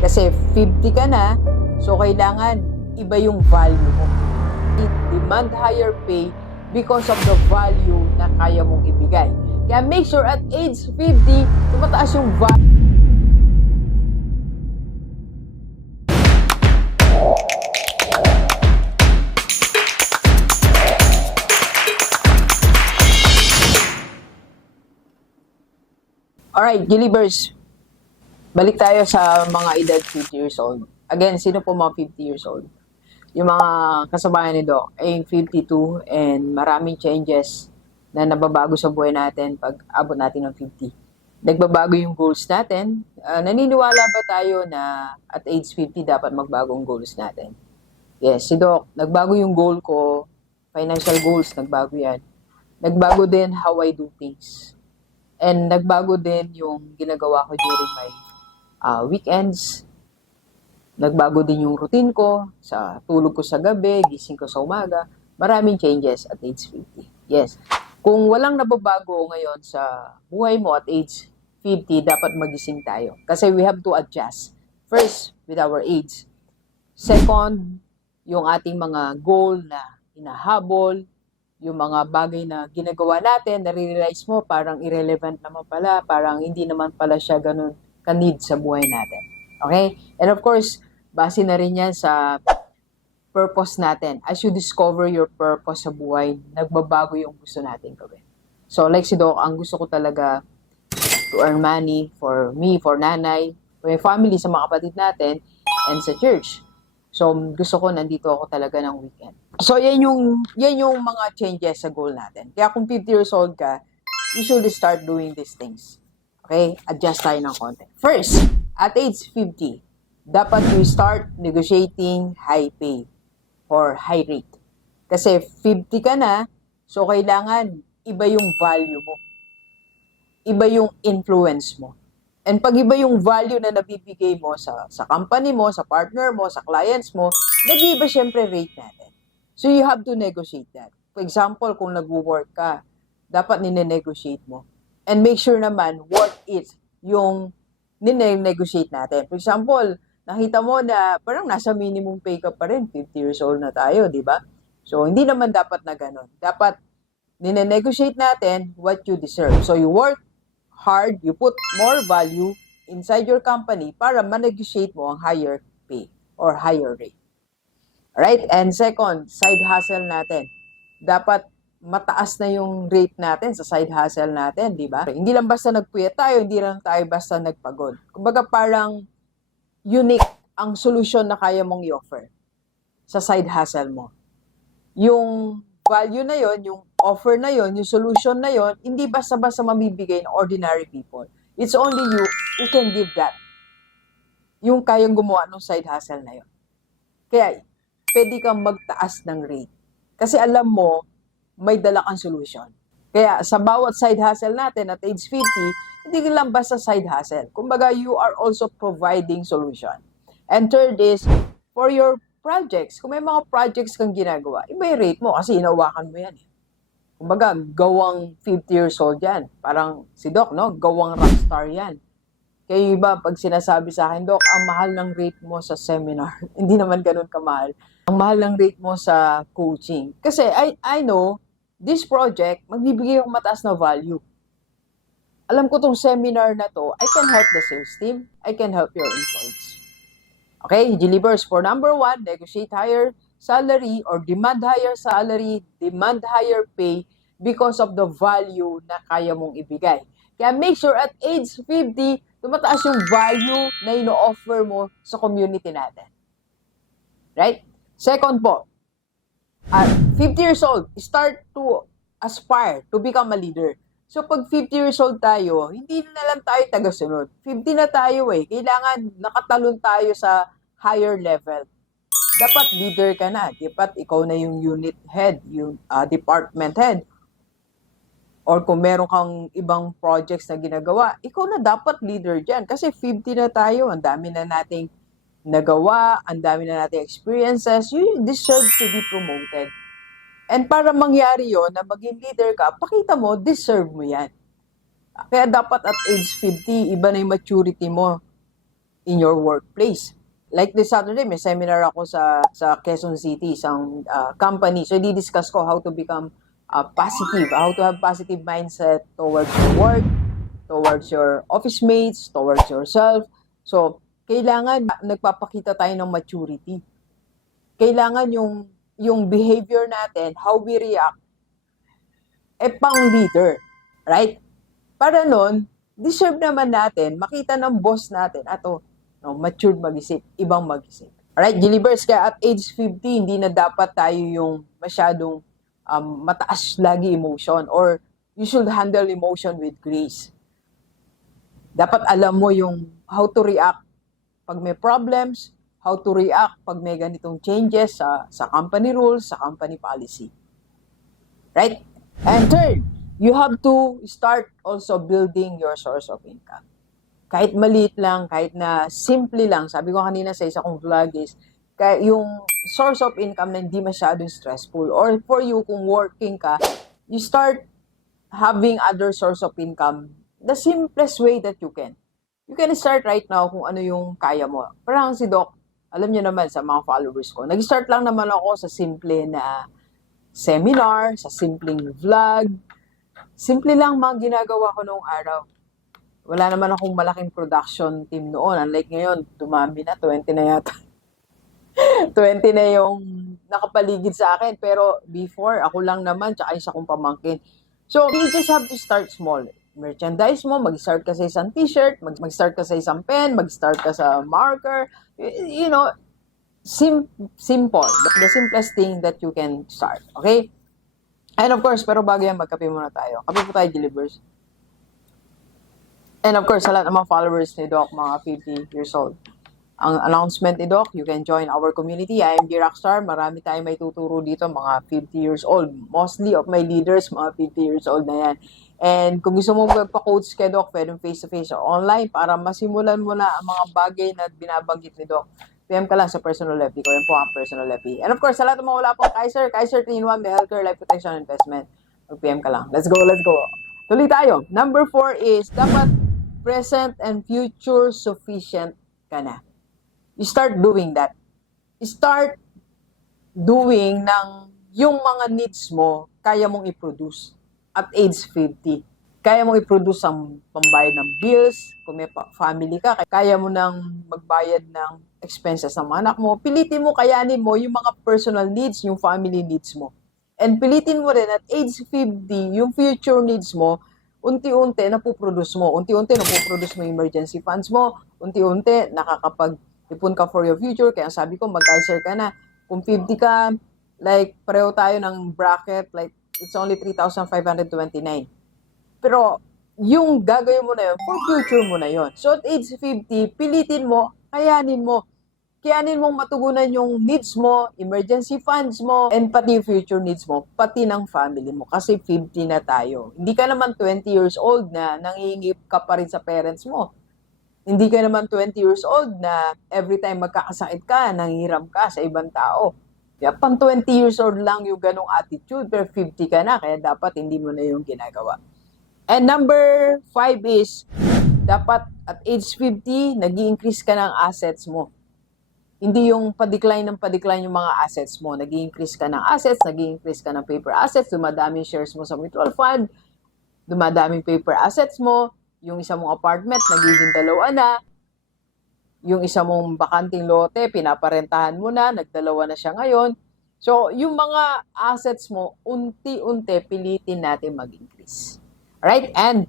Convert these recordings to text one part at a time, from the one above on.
Kasi 50 ka na, so kailangan iba yung value mo. Demand higher pay because of the value na kaya mong ibigay. Kaya make sure at age 50, tumataas yung value. Alright, Gilibers, balik tayo sa mga edad 50 years old. Again, sino po mga 50 years old? Yung mga kasabayan ni Doc ay 52 and maraming changes na nababago sa buhay natin pag abot natin ng 50. Nagbabago yung goals natin. Ah, naniniwala ba tayo na at age 50 dapat magbago ang goals natin? Yes, si Doc, nagbago yung goal ko. Financial goals, nagbago yan. Nagbago din how I do things. And nagbago din yung ginagawa ko during my ah, weekends. Nagbago din yung routine ko sa tulog ko sa gabi, gising ko sa umaga. Maraming changes at age 50. Yes. Kung walang nababago ngayon sa buhay mo at age 50, dapat magising tayo. Kasi we have to adjust. First, with our age. Second, yung ating mga goal na hinahabol, yung mga bagay na ginagawa natin, nare-realize mo parang irrelevant naman pala, parang hindi naman pala siya ganun ka-need sa buhay natin. Okay? And of course, base na rin yan sa purpose natin. As you discover your purpose sa buhay, nagbabago yung gusto natin gawin. So, like si Doc, ang gusto ko talaga to earn money for me, for nanay, for my family, sa mga kapatid natin, and sa church. So, gusto ko nandito ako talaga ng weekend. So, yan yung, yan yung mga changes sa goal natin. Kaya kung 50 years old ka, you should start doing these things. Okay? Adjust tayo ng konti. First, at age 50, dapat you start negotiating high pay or high rate. Kasi 50 ka na, so kailangan iba yung value mo. Iba yung influence mo. And pag iba yung value na nabibigay mo sa, sa company mo, sa partner mo, sa clients mo, nag-iba syempre rate natin. So you have to negotiate that. For example, kung nag-work ka, dapat nine-negotiate mo. And make sure naman what is yung nine-negotiate natin. For example, nakita mo na parang nasa minimum pay ka pa rin, 50 years old na tayo, di ba? So, hindi naman dapat na ganun. Dapat nine-negotiate natin what you deserve. So, you work hard, you put more value inside your company para ma-negotiate mo ang higher pay or higher rate. Alright? And second, side hustle natin. Dapat mataas na yung rate natin sa side hustle natin, di ba? Hindi lang basta nagpuyat tayo, hindi lang tayo basta nagpagod. Kumbaga parang unique ang solution na kaya mong i-offer sa side hustle mo. Yung value na yon, yung offer na yon, yung solution na yon, hindi basta-basta mamibigay ng ordinary people. It's only you who can give that. Yung kayang gumawa ng side hustle na yon. Kaya, pwede kang magtaas ng rate. Kasi alam mo, may dala kang solution. Kaya sa bawat side hustle natin at age 50, hindi lang basta side hustle. Kumbaga, you are also providing solution. And third is, for your projects, kung may mga projects kang ginagawa, iba yung rate mo kasi inawakan mo yan. Eh. Kumbaga, gawang 50 years old yan. Parang si Doc, no? Gawang rockstar yan. Kaya iba, pag sinasabi sa akin, Doc, ang mahal ng rate mo sa seminar. Hindi naman ganun kamahal. Ang mahal ng rate mo sa coaching. Kasi I, I know, this project, magbibigay ako mataas na value. Alam ko tong seminar na to, I can help the sales team. I can help your employees. Okay, delivers for number one, negotiate higher salary or demand higher salary, demand higher pay because of the value na kaya mong ibigay. Kaya make sure at age 50, tumataas yung value na ino-offer mo sa community natin. Right? Second po, at 50 years old, start to aspire to become a leader. So pag 50 years old tayo, hindi na lang tayo tagasunod. 50 na tayo eh. Kailangan nakatalon tayo sa higher level. Dapat leader ka na. Dapat ikaw na yung unit head, yung ah, department head. Or kung meron kang ibang projects na ginagawa, ikaw na dapat leader dyan. Kasi 50 na tayo, ang dami na nating nagawa, ang dami na nating experiences, you deserve to be promoted. And para mangyari yon na maging leader ka, pakita mo, deserve mo yan. Kaya dapat at age 50, iba na yung maturity mo. in your workplace. Like this Saturday, may seminar ako sa sa Quezon City, isang uh, company. So, di-discuss ko how to become uh, positive, how to have positive mindset towards your work, towards your office mates, towards yourself. So, kailangan nagpapakita tayo ng maturity. Kailangan yung yung behavior natin, how we react, eh pang leader. Right? Para nun, deserve naman natin makita ng boss natin, ato, no, matured mag-isip, ibang mag-isip. Alright, Gilibers, kaya at age 50, hindi na dapat tayo yung masyadong um, mataas lagi emotion or you should handle emotion with grace. Dapat alam mo yung how to react pag may problems, how to react pag may ganitong changes sa, sa company rules, sa company policy. Right? And third, you have to start also building your source of income. Kahit maliit lang, kahit na simple lang, sabi ko kanina sa isa kong vlog is, kaya yung source of income na hindi masyadong stressful or for you kung working ka, you start having other source of income the simplest way that you can. You can start right now kung ano yung kaya mo. Parang si Doc, alam niyo naman sa mga followers ko, nag-start lang naman ako sa simple na seminar, sa simpleng vlog. Simple lang mga ginagawa ko noong araw. Wala naman akong malaking production team noon. Unlike ngayon, dumami na, 20 na yata. 20 na yung nakapaligid sa akin. Pero before, ako lang naman, tsaka isa kong pamangkin. So, you just have to start small. Merchandise mo, mag-start ka sa isang t-shirt, mag- mag-start ka sa isang pen, mag-start ka sa marker. You know, sim- simple. The simplest thing that you can start. Okay? And of course, pero bago yan, magkape muna tayo. Kape po tayo, Delivers. And of course, sa lahat ng mga followers ni Doc, mga 50 years old. Ang announcement ni Doc, you can join our community. I am the Rockstar. Marami tayong may tuturo dito, mga 50 years old. Mostly of my leaders, mga 50 years old na yan. And kung gusto mo magpa-coach kay Doc, pwedeng face-to-face or online para masimulan mo na ang mga bagay na binabanggit ni Doc. PM ka lang sa personal FB ko. Yan po ang personal FB. And of course, sa lahat ng mga wala pong Kaiser, Kaiser 3-in-1, may healthcare, life protection, investment. Mag-PM ka lang. Let's go, let's go. Tuloy tayo. Number four is, dapat present and future sufficient ka na. You start doing that. Start doing ng yung mga needs mo, kaya mong i-produce at age 50. Kaya mong i-produce ang pambayad ng bills, kung may family ka, kaya mo nang magbayad ng expenses ng anak mo. Pilitin mo, kayanin mo yung mga personal needs, yung family needs mo. And pilitin mo rin at age 50, yung future needs mo, unti-unti napuproduce mo. Unti-unti napuproduce mo yung emergency funds mo. Unti-unti nakakapag-ipon ka for your future. Kaya sabi ko, mag-Kaiser ka na. Kung 50 ka, like pareho tayo ng bracket, like it's only 3,529. Pero yung gagawin mo na yun, for future mo na yun. So at age 50, pilitin mo, kayanin mo. Kayanin mong matugunan yung needs mo, emergency funds mo, and pati future needs mo, pati ng family mo. Kasi 50 na tayo. Hindi ka naman 20 years old na nangingip ka pa rin sa parents mo. Hindi ka naman 20 years old na every time magkakasakit ka, nangiram ka sa ibang tao. Kaya pang 20 years old lang yung ganong attitude, pero 50 ka na, kaya dapat hindi mo na yung ginagawa. And number five is, dapat at age 50, nag increase ka ng assets mo. Hindi yung pa-decline ng pa-decline yung mga assets mo. nag increase ka ng assets, nag increase ka ng paper assets, dumadami shares mo sa mutual fund, dumadami yung paper assets mo, yung isa mong apartment, nagiging dalawa na, yung isa mong bakanting lote, pinaparentahan mo na, nagdalawa na siya ngayon. So, yung mga assets mo, unti-unti pilitin natin mag-increase. Alright? And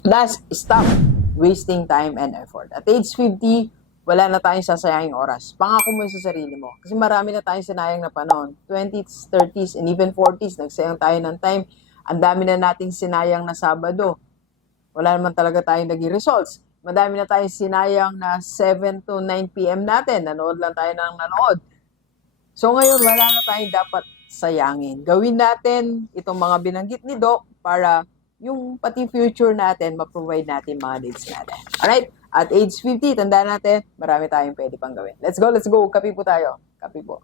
last, stop wasting time and effort. At age 50, wala na tayong sasayangin oras. Pangako mo sa sarili mo. Kasi marami na tayong sinayang na panahon. 20s, 30s, and even 40s, nagsayang tayo ng time. Ang dami na nating sinayang na Sabado. Wala naman talaga tayong naging results. Madami na tayong sinayang na 7 to 9 p.m. natin. Nanood lang tayo ng nanood. So ngayon, wala na tayong dapat sayangin. Gawin natin itong mga binanggit ni Doc para yung pati future natin, ma-provide natin mga needs natin. Alright? At age 50, tandaan natin, marami tayong pwede pang gawin. Let's go, let's go. Kapi po tayo. Kapi po.